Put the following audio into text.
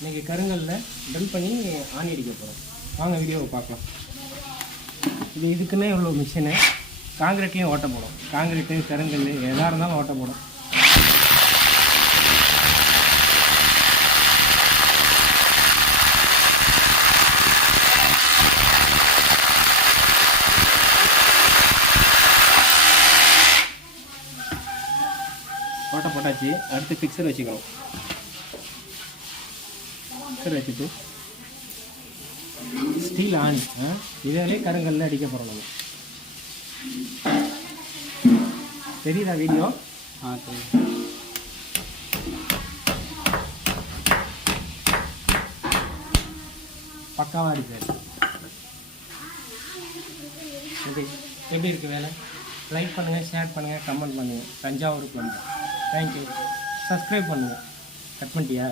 இன்றைக்கி கருங்கல்லில் ட்ரில் பண்ணி ஆணி அடிக்க போகிறோம். வாங்க வீடியோவை பார்க்கலாம். இதுக்குன்னே இவ்வளோ மிஷினு. காங்கிரீட்லேயும் ஓட்ட போடும். காங்கிரீட்டு கருங்கல் எதாக இருந்தாலும் ஓட்ட போடும். ஓட்ட போட்டாச்சு. அடுத்து ஃபிக்ஸர் வச்சுக்கணும். ஃபிக்ஸர் வச்சுட்டு ஸ்டீல் ஆணி இதாலே கருங்கல்ல அடிக்க போகிறோம் நம்ம. தெரியுதா வீடியோ? தெரியும். பக்காவாக அடிப்பார். ஓகே, எப்படி இருக்குது வேலை? லைக் பண்ணுங்கள், ஷேர் பண்ணுங்கள், கமெண்ட் பண்ணுங்கள். தஞ்சாவூர் பிளம்பர். தேங்க்யூ. சப்ஸ்கிரைப் பண்ணுங்கள். கட் பண்ணிட்டியா?